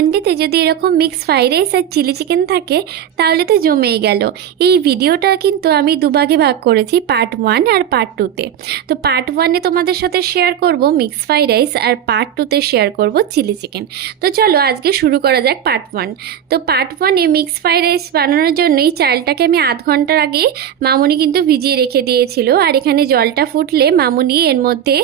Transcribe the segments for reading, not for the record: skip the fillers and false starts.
সানডেতে যদি এরকম mix fried rice আর chilli chicken থাকে তাহলে তো জমেই গেল। এই ভিডিওটা কিন্তু আমি দুভাগে ভাগ করেছি, পার্ট 1 আর পার্ট 2তে। তো পার্ট 1-এ তোমাদের সাথে শেয়ার করব মিক্স ফ্রাইড রাইস, আর পার্ট 2তে শেয়ার করব চিলি চিকেন। তো চলো আজকে শুরু করা যাক পার্ট 1। তো পার্ট 1-এ মিক্স ফ্রাইড রাইস বানানোর জন্যই চালটাকে আমি আধ ঘন্টার আগে মামুনি কিন্তু ভিজিয়ে রেখে দিয়েছিল। আর এখানে জলটা ফুটলে মামুনি এর মধ্যে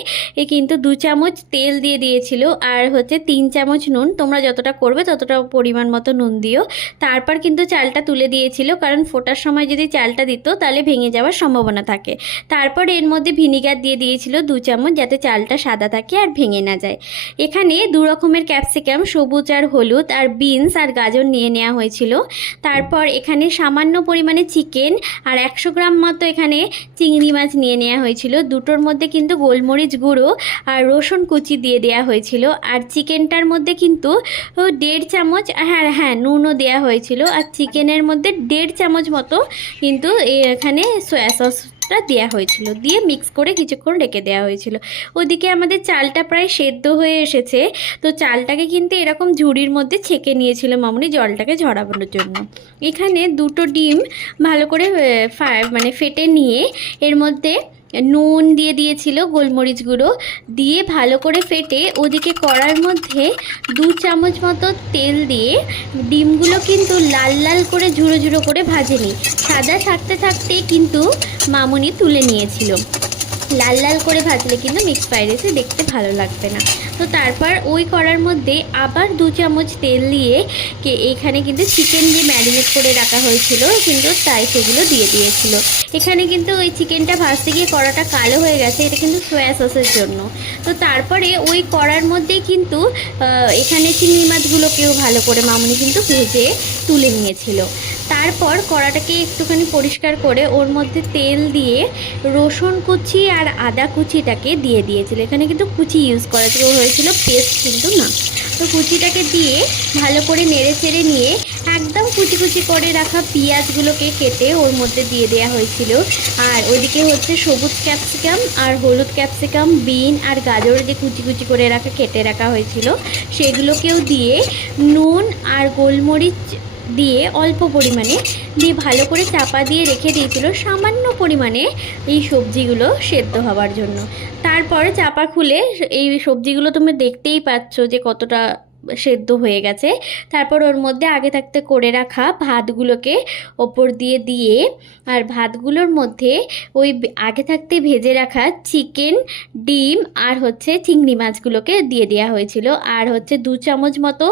কিন্তু 2 চামচ তেল দিয়ে দিয়েছিল, আর হচ্ছে 3 চামচ নুন। তোমরা যতটা করবে ততটা পরিমাণ মতো নুন দিও। তারপর কিন্তু চালটা তুলে দিয়েছিল, কারণ ফোটার সময় যদি চালটা দিত তাহলে ভেঙে যাওয়ার সম্ভাবনা থাকে। তারপর এর মধ্যে ভিনিগার দিয়ে দিয়েছিল 2 চামচ, যাতে চালটা সাদা থাকে আর ভেঙে না যায়। এখানে 2 রকমের ক্যাপসিকাম, সবুজ আর হলুদ, আর বিনস আর গাজর নিয়ে নেওয়া হয়েছিল। তারপর এখানে সামান্য পরিমাণে চিকেন আর 100 গ্রাম মতো এখানে চিংড়ি মাছ নিয়ে নেওয়া হয়েছিল। দুটোর মধ্যে কিন্তু গোলমরিচ গুঁড়ো আর রসুন কুচি দিয়ে দেওয়া হয়েছিল। আর চিকেনটার মধ্যে কিন্তু 1.5 চামচ হ্যাঁ নুনও দেওয়া হয়েছিল। আর চিকেনের মধ্যে 1.5 চামচ মতো কিন্তু এখানে সয়া সসটা দেওয়া হয়েছিল, দিয়ে মিক্স করে কিছুক্ষণ রেখে দেওয়া হয়েছিল। ওদিকে আমাদের চালটা প্রায় সেদ্ধ হয়ে এসেছে। তো চালটাকে কিন্তু এরকম ঝুড়ির মধ্যে ছেঁকে নিয়েছিল মামুনি জলটাকে ঝরানোর জন্য। এখানে 2টো ডিম ভালো করে ফেটে নিয়ে এর মধ্যে নুন দিয়ে দিয়েছিল, গোলমরিচ গুঁড়ো দিয়ে ভালো করে ফেটে ওদিকে কড়ার মধ্যে 2 চামচ মতো তেল দিয়ে ডিমগুলো কিন্তু লাল লাল করে ঝুড়ো ঝুড়ো করে ভাজেনি, সাদা থাকতে থাকতেই কিন্তু মামুনি তুলে নিয়েছিল। লাল লাল করে ভাজলে কিন্তু মিক্স ফ্রাইড রাইসে দেখতে ভালো লাগবে না। তো তারপর ওই কড়ার মধ্যে আবার 2 চামচ তেল দিয়ে এখানে কিন্তু চিকেন দিয়ে ম্যারিনেট করে রাখা হয়েছিল, কিন্তু তাই সেগুলো দিয়ে দিয়েছিল। এখানে কিন্তু ওই চিকেনটা ভাজতে গিয়ে কড়াটা কালো হয়ে গেছে, এটা কিন্তু সয়া সসের জন্য। তো তারপরে ওই কড়ার মধ্যেই কিন্তু এখানে চিংড়ি মাছগুলোকেও ভালো করে মামুনি কিন্তু ভেজে তুলে নিয়েছিল। তারপর কড়াটাকে একটুখানি পরিষ্কার করে ওর মধ্যে তেল দিয়ে রসুন কুচি আর আদা কুচিটাকে দিয়ে দিয়েছিল। এখানে কিন্তু কুচি ইউজ করা হয়েছিল, পেস্ট কিন্তু না। তো কুচিটাকে দিয়ে ভালো করে নেড়ে চেড়ে নিয়ে একদম কুচি কুচি করে রাখা পেঁয়াজগুলোকে কেটে ওর মধ্যে দিয়ে দেওয়া হয়েছিল। আর ওইদিকে হচ্ছে সবুজ ক্যাপসিকাম আর হলুদ ক্যাপসিকাম, বিন আর গাজর যে কুচি কুচি করে কেটে রাখা হয়েছিল সেগুলোকেও দিয়ে নুন আর গোলমরিচ দিয়ে অল্প পরিমাণে দিয়ে ভালো করে চাপা দিয়ে রেখে দিয়েছিল সামান্য পরিমাণে এই সবজিগুলো সেদ্ধ হওয়ার জন্য। তারপর চাপা খুলে এই সবজিগুলো তুমি দেখতেই পাচ্ছ যে কতটা সেদ্ধ হয়ে গেছে। তারপর ওর মধ্যে আগে থাকতে করে রাখা ভাতগুলোকে ওপর দিয়ে দিয়ে আর ভাতগুলোর মধ্যে ওই আগে থাকতে ভেজে রাখা চিকেন, ডিম আর হচ্ছে চিংড়ি মাছগুলোকে দিয়ে দেওয়া হয়েছিল। আর হচ্ছে 2 চামচ মতো